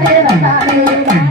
I'm gonna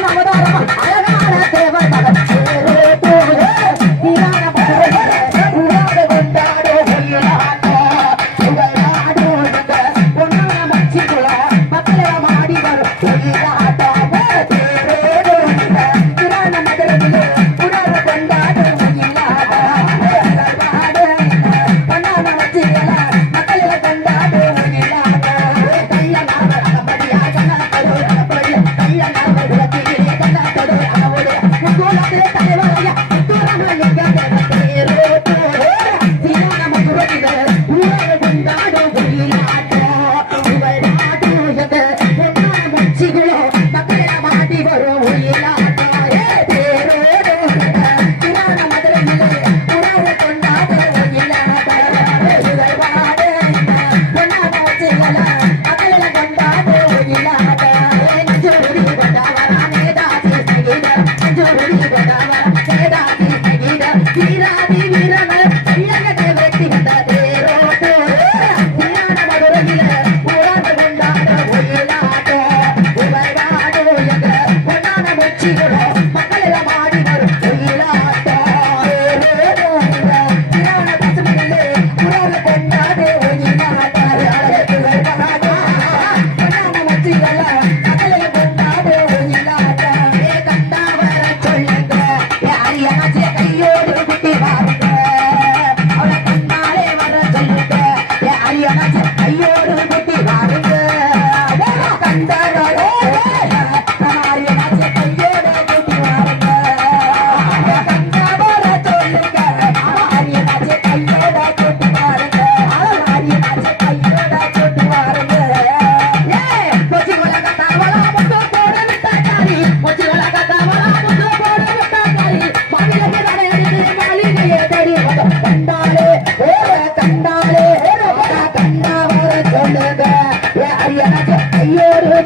那不到的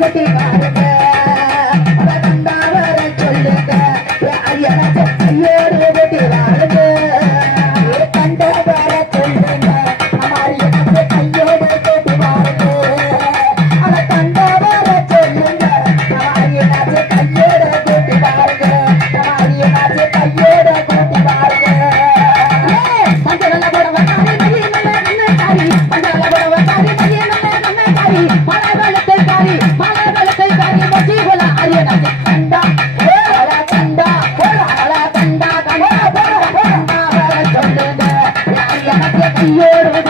கட்டி dinheiro